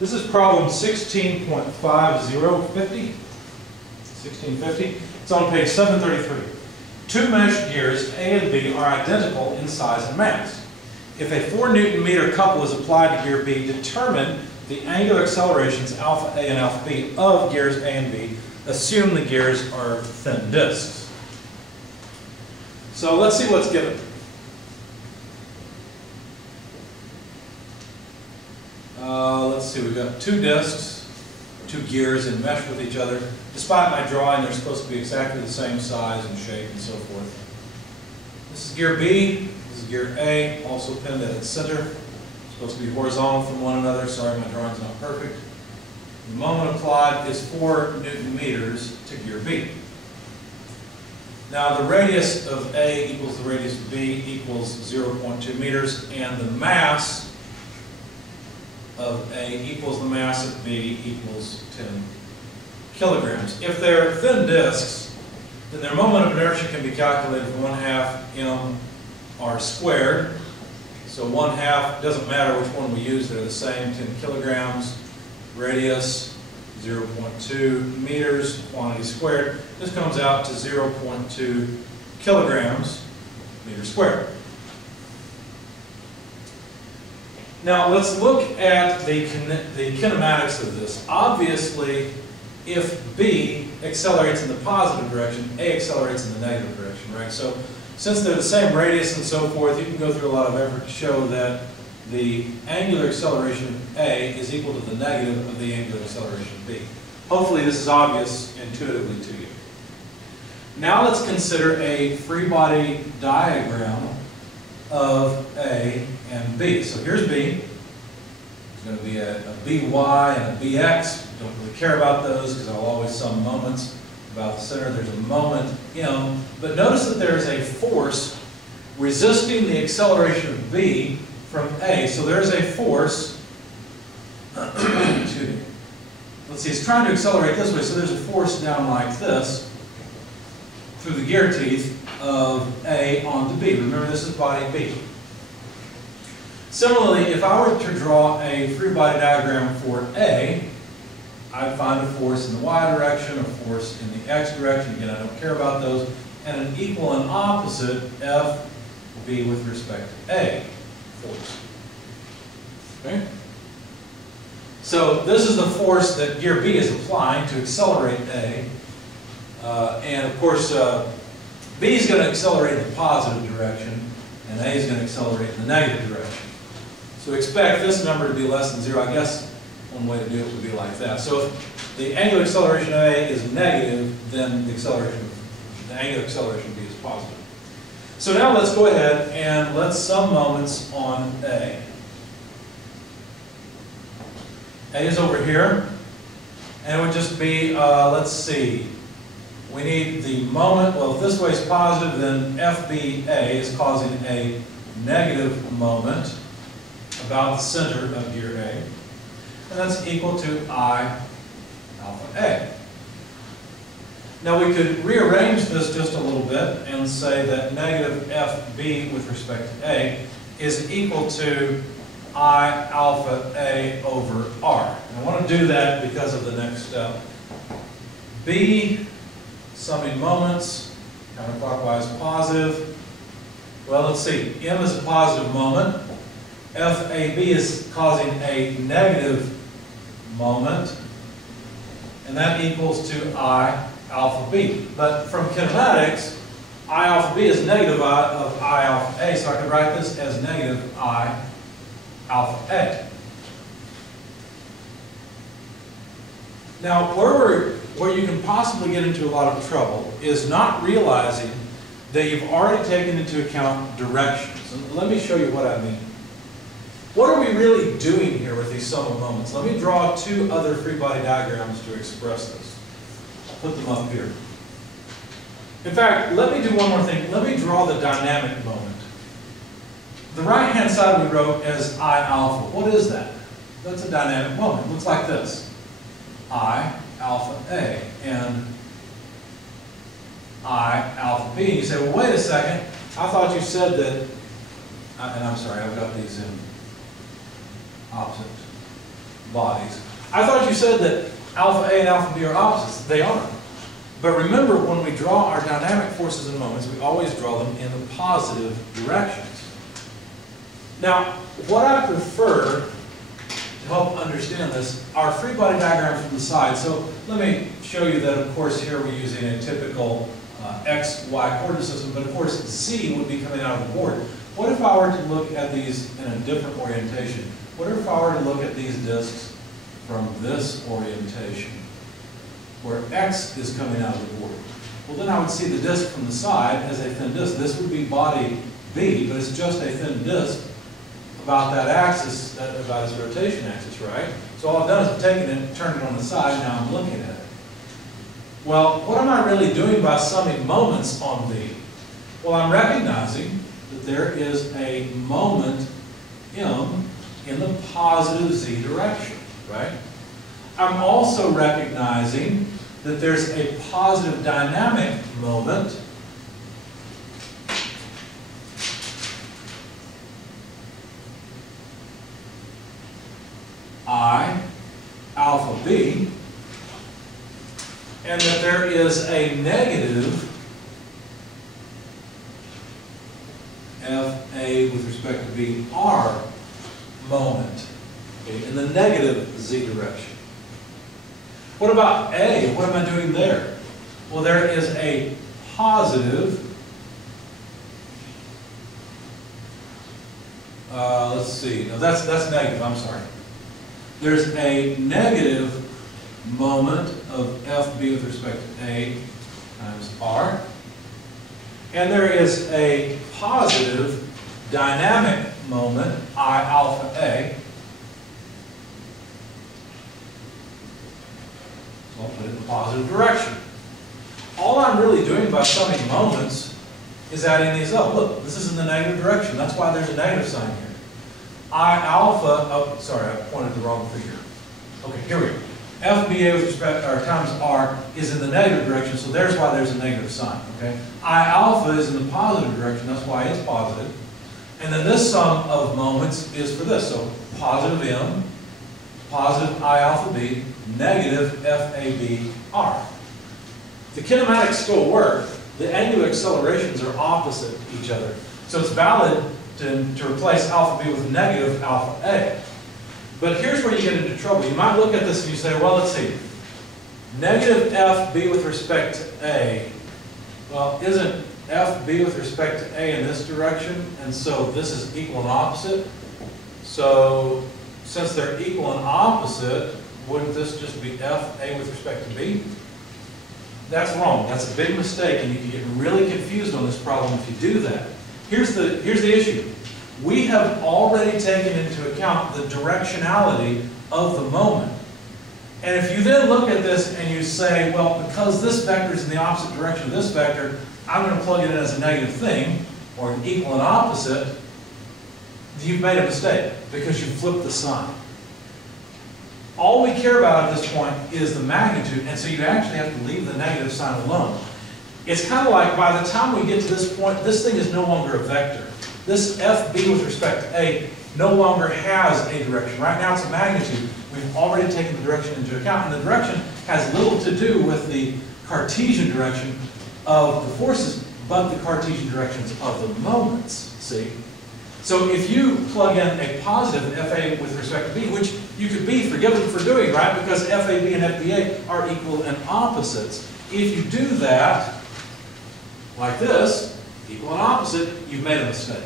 This is problem 16.5050. 1650. It's on page 733. Two meshed gears, A and B, are identical in size and mass. If a 4 Newton-meter couple is applied to gear B, determine the angular accelerations alpha A and alpha B of gears A and B. Assume the gears are thin disks. So let's see what's given. Let's see, we've got two disks, two gears and mesh with each other. Despite my drawing, they're supposed to be exactly the same size and shape and so forth. This is gear B, this is gear A, also pinned at its center. Supposed to be horizontal from one another. Sorry, my drawing's not perfect. The moment applied is 4 Newton meters to gear B. Now the radius of A equals the radius of B equals 0.2 meters, and the mass of A equals the mass of B equals 10 kilograms. If they're thin disks, then their moment of inertia can be calculated from 1/2 mr squared. So 1/2, doesn't matter which one we use, they're the same, 10 kilograms, radius 0.2 meters, quantity squared. This comes out to 0.2 kilograms meter squared. Now let's look at the kinematics of this. Obviously, if B accelerates in the positive direction, A accelerates in the negative direction, right? So since they're the same radius and so forth, you can go through a lot of effort to show that the angular acceleration of A is equal to the negative of the angular acceleration of B. Hopefully this is obvious intuitively to you. Now let's consider a free body diagram of A and B. So here's B. There's going to be a BY and a BX. Don't really care about those because I'll always sum moments about the center. There's a moment M. But notice that there is a force resisting the acceleration of B from A. So there's a force. Excuse me. Let's see, it's trying to accelerate this way. So there's a force down like this through the gear teeth of A onto B. Remember, this is body B. Similarly, if I were to draw a free body diagram for A, I'd find a force in the y direction, a force in the x direction. Again, I don't care about those. And an equal and opposite FB with respect to A force. Okay? So this is the force that gear B is applying to accelerate A. And of course, B is going to accelerate in the positive direction, and A is going to accelerate in the negative direction. So expect this number to be less than 0. I guess one way to do it would be like that. So if the angular acceleration of A is negative, then the angular acceleration of B is positive. So now let's go ahead and let's sum moments on A. A is over here, and it would just be, let's see, we need the moment. Well, if this way is positive, then FBA is causing a negative moment about the center of gear A. And that's equal to I alpha A. Now we could rearrange this just a little bit and say that negative FB with respect to A is equal to I alpha A over R. And I want to do that because of the next step. B, summing moments, counterclockwise positive. Well, let's see. M is a positive moment. FAB is causing a negative moment. And that equals to I alpha B. But from kinematics, I alpha B is negative of I alpha A. So I can write this as negative I alpha A. Now, where you can possibly get into a lot of trouble is not realizing that you've already taken into account directions. And let me show you what I mean. What are we really doing here with these sum of moments? Let me draw two other free body diagrams to express this. I'll put them up here. In fact, let me do one more thing. Let me draw the dynamic moment. The right-hand side we wrote as I alpha. What is that? That's a dynamic moment. It looks like this. I alpha A and I alpha B. And you say, well, wait a second. I thought you said that, and I'm sorry, I've got these in opposite bodies. I thought you said that alpha A and alpha B are opposites. They aren't. But remember, when we draw our dynamic forces and moments, we always draw them in the positive directions. Now, what I prefer to help understand this are free body diagrams from the side. So let me show you that, of course, here we're using a typical X, Y coordinate system, but of course Z would be coming out of the board. What if I were to look at these in a different orientation? What if I were to look at these disks from this orientation, where X is coming out of the board? Well, then I would see the disk from the side as a thin disk. This would be body B, but it's just a thin disk about that axis, about its rotation axis, right? So all I've done is I've taken it, turned it on the side, now I'm looking at it. Well, what am I really doing by summing moments on B? Well, I'm recognizing that there is a moment M in the positive Z direction, right? I'm also recognizing that there's a positive dynamic moment I alpha B, and that there is a negative FA with respect to B R moment, okay, in the negative Z direction. What about A? What am I doing there? Well, there is a positive, let's see, no, that's negative, I'm sorry. There's a negative moment of FB with respect to A times R. And there is a positive dynamic moment, I alpha A. So I'll put it in the positive direction. All I'm really doing by summing moments is adding these up. Look, this is in the negative direction. That's why there's a negative sign here. I alpha, oh, sorry, I pointed the wrong figure. Okay, here we go. FBA with respect, or times R is in the negative direction, so there's why there's a negative sign, okay? I alpha is in the positive direction, that's why it's positive. And then this sum of moments is for this, so positive M, positive I alpha B, negative FAB R. The kinematics still work. The angular accelerations are opposite each other. So it's valid to replace alpha B with negative alpha A. But here's where you get into trouble. You might look at this and you say, well, let's see. Negative FB with respect to A. Well, isn't FB with respect to A in this direction? And so this is equal and opposite. So since they're equal and opposite, wouldn't this just be FA with respect to B? That's wrong. That's a big mistake, and you can get really confused on this problem if you do that. Here's the issue. We have already taken into account the directionality of the moment. And if you then look at this and you say, well, because this vector is in the opposite direction of this vector, I'm going to plug it in as a negative thing, or an equal and opposite, you've made a mistake because you flipped the sign. All we care about at this point is the magnitude, and so you actually have to leave the negative sign alone. It's kind of like by the time we get to this point, this thing is no longer a vector. This FB with respect to A no longer has a direction. Right now it's a magnitude. We've already taken the direction into account, and the direction has little to do with the Cartesian direction of the forces, but the Cartesian directions of the moments, see? So if you plug in a positive FA with respect to B, which you could be forgiven for doing, right? Because FAB and FBA are equal and opposites. If you do that, like this, equal and opposite, you've made a mistake.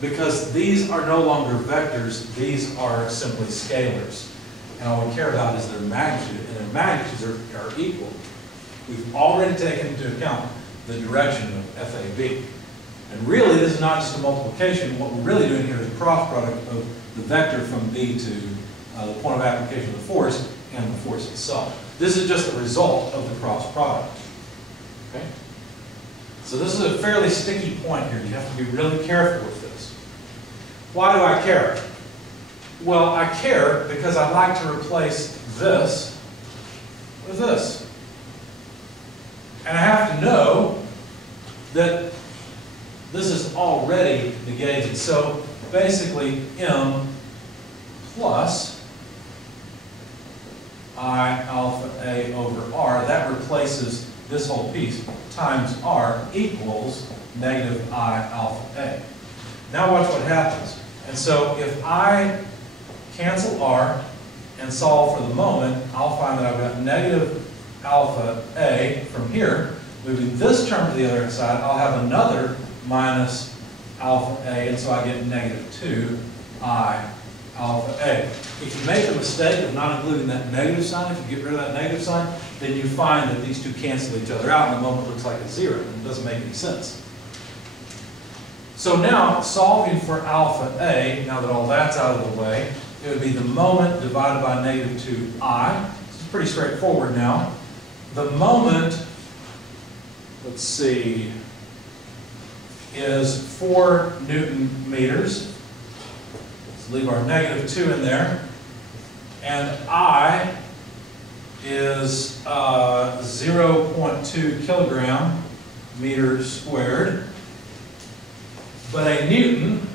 Because these are no longer vectors, these are simply scalars. And all we care about is their magnitude, and their magnitudes are equal. We've already taken into account the direction of FAB. And really, this is not just a multiplication. What we're really doing here is a cross product of the vector from B to the point of application of the force and the force itself. This is just the result of the cross product. Okay? So this is a fairly sticky point here. You have to be really careful with this. Why do I care? Well, I care because I'd like to replace this with this. And I have to know that this is already negated. So basically, M plus I alpha A over R. That replaces this whole piece times R equals negative I alpha A. Now watch what happens. And so if I cancel R and solve for the moment, I'll find that I've got negative alpha A from here. Moving this term to the other side, I'll have another minus alpha A, and so I get negative 2 I alpha A. If you make the mistake of not including that negative sign, if you get rid of that negative sign, then you find that these two cancel each other out and the moment looks like a 0, and it doesn't make any sense. So now, solving for alpha A, now that all that's out of the way, it would be the moment divided by negative 2I. This is pretty straightforward now. The moment, let's see, is 4 Newton meters. Let's leave our negative 2 in there. And I is 0.2 kilogram meters squared. But a Newton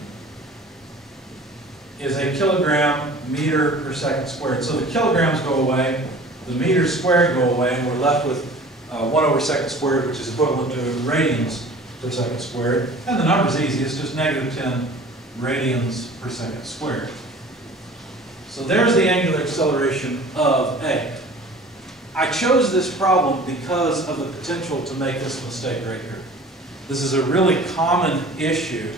is a kilogram meter per second squared. So the kilograms go away, the meters squared go away, and we're left with 1 over second squared, which is equivalent to radians per second squared. And the number's easy, it's just negative 10 radians per second squared. So there's the angular acceleration of A. I chose this problem because of the potential to make this mistake right here. This is a really common issue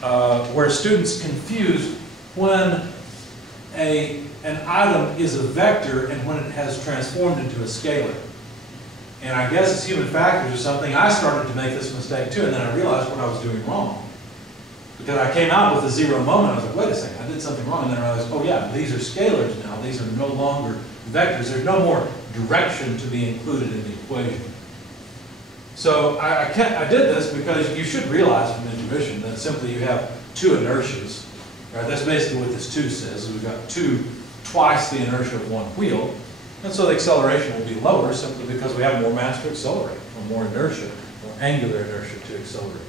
where students confuse when an item is a vector and when it has transformed into a scalar. And I guess it's human factors or something. I started to make this mistake too, and then I realized what I was doing wrong. Because I came out with a 0 moment, I was like, wait a second, I did something wrong. And then I realized, oh yeah, these are scalars now. These are no longer vectors. There's no more direction to be included in the equation. So I did this because you should realize from intuition that simply you have 2 inertias. Right? That's basically what this 2 says. We've got twice the inertia of one wheel. And so the acceleration will be lower simply because we have more mass to accelerate, or more inertia, more angular inertia to accelerate.